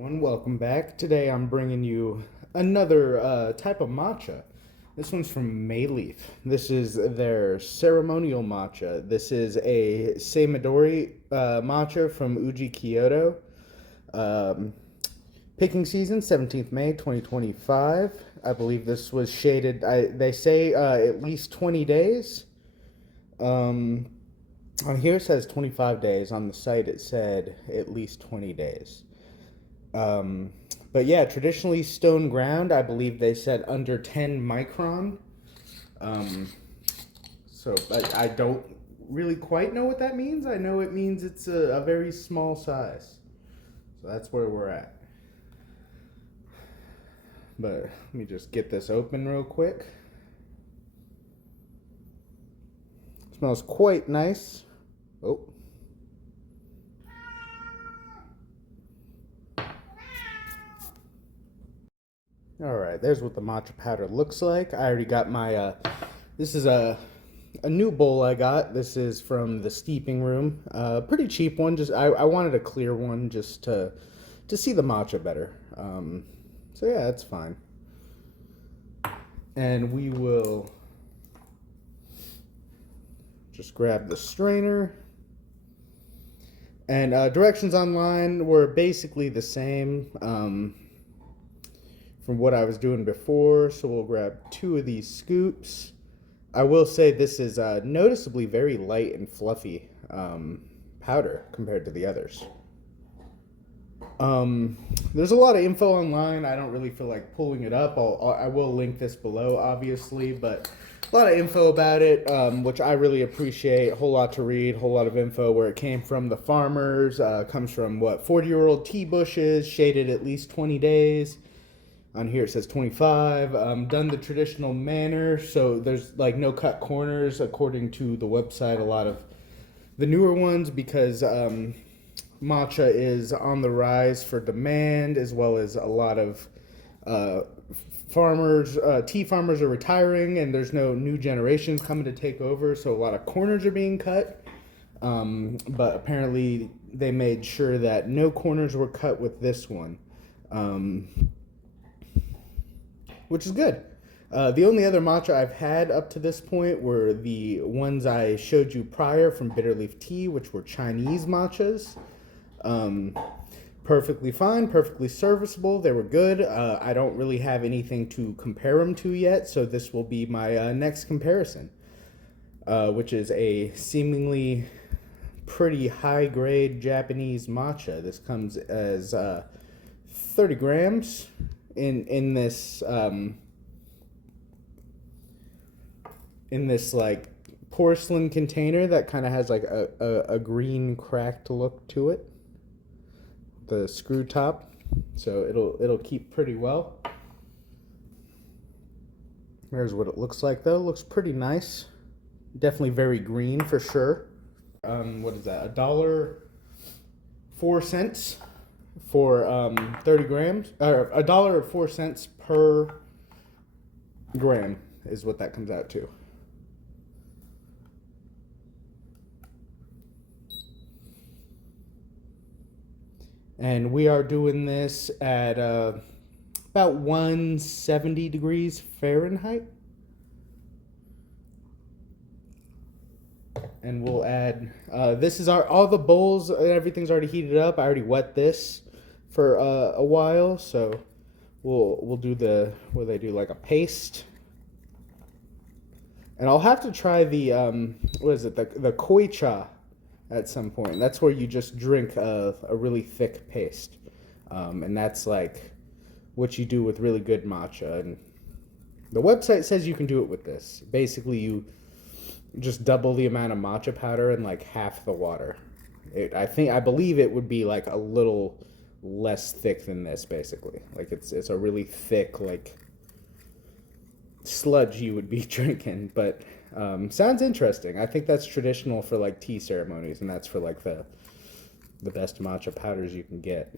Everyone, welcome back. Today I'm bringing you another type of matcha. This one's from Meileaf. This is their Ceremonial matcha. This is a Seimadori matcha from Uji, Kyoto. Um, Picking season 17th May 2025. I believe this was shaded. They say at least 20 days. Um, on here it says 25 days. On the site it said at least 20 days. Um, but yeah, traditionally stone ground, I believe they said under 10 micron. Um, I don't really quite know what that means. I know it means it's a very small size. So that's where we're at. But let me just get this open real quick. Smells quite nice. Oh. Alright, there's what the matcha powder looks like. I already got my, this is a new bowl I got. This is from the steeping room. Pretty cheap one. Just I wanted a clear one just to see the matcha better. So yeah, that's fine. And we will just grab the strainer. And directions online were basically the same from what I was doing before. So we'll grab 2 of these scoops. I will say this is noticeably very light and fluffy powder compared to the others. There's a lot of info online. I don't really feel like pulling it up. I will link this below, obviously, but a lot of info about it, which I really appreciate. A whole lot to read, a whole lot of info where it came from the farmers. Comes from, 40-year-old tea bushes, shaded at least 20 days. On here it says 25. Done the traditional manner, so there's like no cut corners according to the website. A lot of the newer ones, because matcha is on the rise for demand, as well as a lot of tea farmers are retiring, and there's no new generations coming to take over, so a lot of corners are being cut. But apparently they made sure that no corners were cut with this one. Which is good. The only other matcha I've had up to this point were the ones I showed you prior from Bitterleaf Tea, which were Chinese matchas. Perfectly fine, perfectly serviceable. They were good. I don't really have anything to compare them to yet, so this will be my next comparison, which is a seemingly pretty high-grade Japanese matcha. This comes as 30 grams. In this like porcelain container that kind of has like a green cracked look to it, the screw top, so it'll keep pretty well. There's what it looks like, though. Looks pretty nice. Definitely very green for sure. What is that, $1.04 for 30 grams, or $1.04 per gram is what that comes out to. And we are doing this at about 170 degrees Fahrenheit. And we'll add, this is all the bowls and everything's already heated up. I already wet this for a while, so we'll do what do they do, like a paste. And I'll have to try the what is it, the koicha at some point. That's where you just drink a really thick paste, and that's like what you do with really good matcha. And the website says you can do it with this. Basically, you just double the amount of matcha powder and like half the water. I believe it would be like a little less thick than this, basically. Like it's a really thick, like, sludge you would be drinking. But sounds interesting. I think that's traditional for like tea ceremonies, and that's for like the best matcha powders you can get.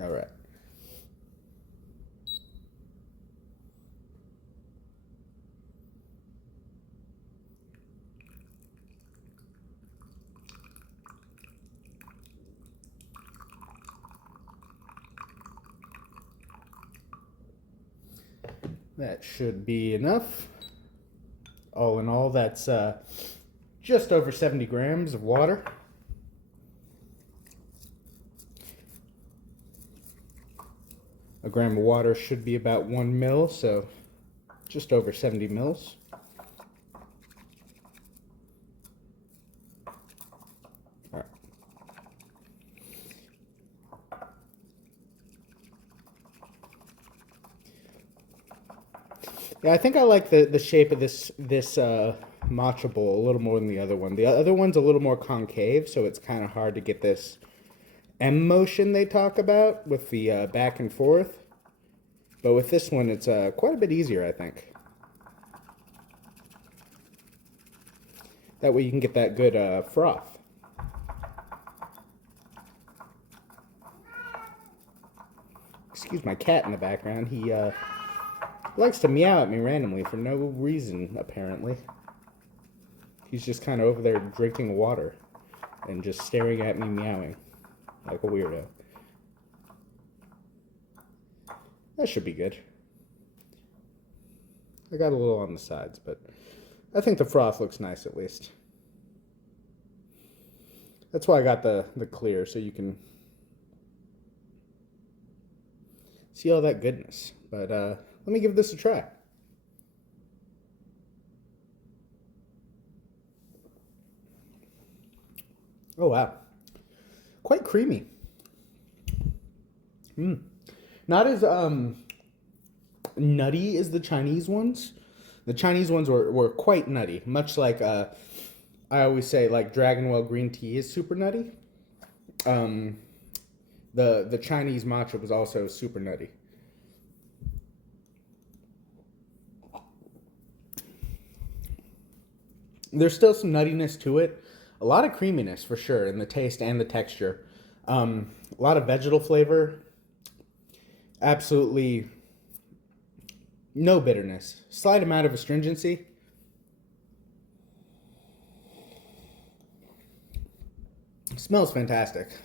All right. That should be enough. All in all, that's just over 70 grams of water. A gram of water should be about 1 mil, so just over 70 mils. All right. Yeah, I think I like the shape of this matcha bowl a little more than the other one. The other one's a little more concave, so it's kind of hard to get this M motion they talk about with the back and forth. But with this one, it's quite a bit easier, I think. That way you can get that good froth. Excuse my cat in the background. He likes to meow at me randomly for no reason, apparently. He's just kind of over there drinking water and just staring at me meowing like a weirdo. That should be good. I got a little on the sides, but I think the froth looks nice at least. That's why I got the clear, so you can see all that goodness. But let me give this a try. Oh wow, quite creamy. Not as nutty as the Chinese ones. The Chinese ones were quite nutty, much like I always say, like Dragonwell green tea is super nutty. The Chinese matcha was also super nutty. There's still some nuttiness to it. A lot of creaminess for sure in the taste and the texture. A lot of vegetal flavor. Absolutely no bitterness. Slight amount of astringency. Smells fantastic.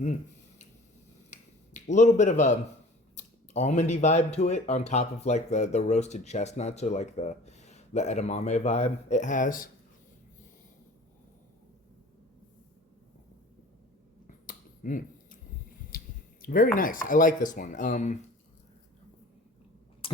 A little bit of a almondy vibe to it on top of like the roasted chestnuts or like the edamame vibe it has. Very nice. I like this one.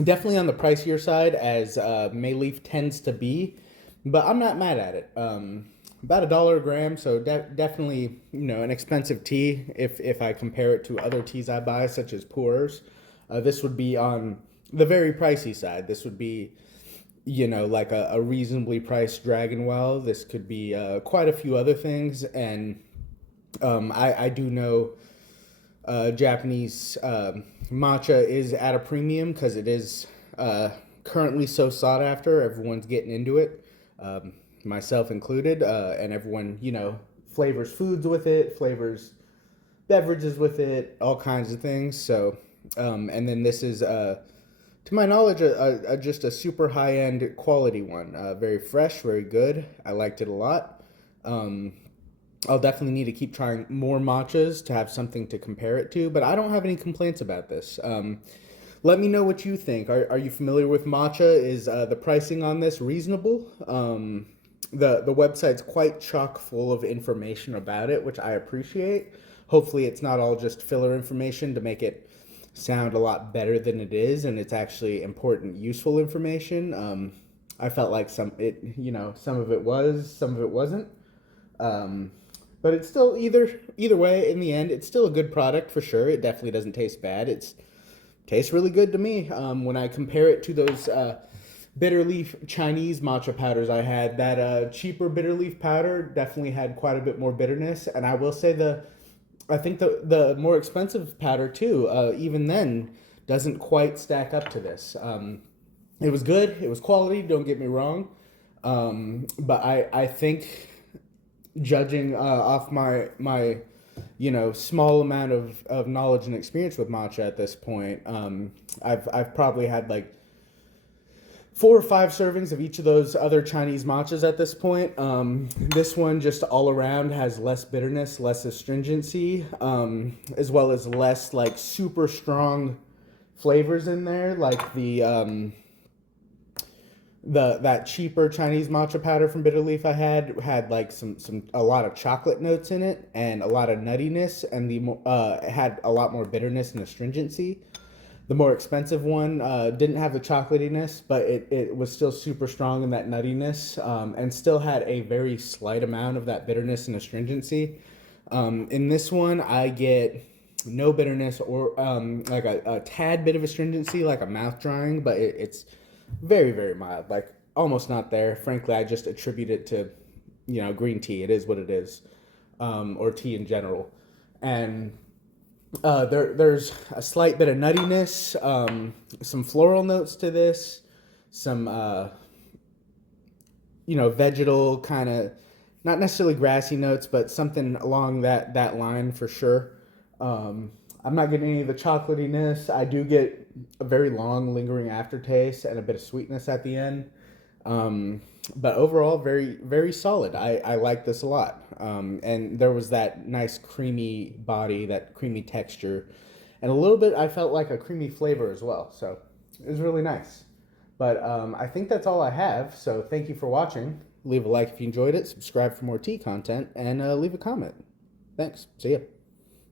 Definitely on the pricier side, as Meileaf tends to be, but I'm not mad at it. About $1 a gram, so definitely an expensive tea if I compare it to other teas I buy, such as Pourers. This would be on the very pricey side. This would be like a reasonably priced Dragonwell. This could be quite a few other things, and I do know Japanese matcha is at a premium because it is currently so sought after. Everyone's getting into it, myself included, and everyone, flavors foods with it, flavors beverages with it, all kinds of things. So, and then this is, to my knowledge, just a super high-end quality one. Very fresh, very good. I liked it a lot. I'll definitely need to keep trying more matchas to have something to compare it to, but I don't have any complaints about this. Let me know what you think. Are you familiar with matcha? Is the pricing on this reasonable? The website's quite chock full of information about it, which I appreciate. Hopefully it's not all just filler information to make it sound a lot better than it is, and it's actually important, useful information. I felt like some of it was, some of it wasn't. But it's still either way, in the end, it's still a good product for sure. It definitely doesn't taste bad. It tastes really good to me. When I compare it to those bitter leaf Chinese matcha powders I had, that cheaper bitter leaf powder definitely had quite a bit more bitterness. And I will say I think the more expensive powder too, even then, doesn't quite stack up to this. It was good. It was quality. Don't get me wrong. But I think, judging off my small amount of knowledge and experience with matcha at this point, I've probably had like 4 or 5 servings of each of those other Chinese matchas at this point. This one just all around has less bitterness, less astringency, as well as less like super strong flavors in there, like that cheaper Chinese matcha powder from Bitter Leaf I had like a lot of chocolate notes in it and a lot of nuttiness, and it had a lot more bitterness and astringency. The more expensive one didn't have the chocolatiness, but it was still super strong in that nuttiness, and still had a very slight amount of that bitterness and astringency. In this one, I get no bitterness or like a tad bit of astringency, like a mouth drying, but it's very, very mild, like almost not there. Frankly, I just attribute it to, green tea. It is what it is, or tea in general. And there's a slight bit of nuttiness, some floral notes to this, some vegetal kind of, not necessarily grassy notes, but something along that line for sure. I'm not getting any of the chocolatiness. I do get a very long lingering aftertaste and a bit of sweetness at the end. But overall, very, very solid. I like this a lot. And there was that nice creamy body, that creamy texture, and a little bit, I felt like a creamy flavor as well. So it was really nice. But I think that's all I have. So thank you for watching. Leave a like if you enjoyed it, subscribe for more tea content, and leave a comment. Thanks. See ya.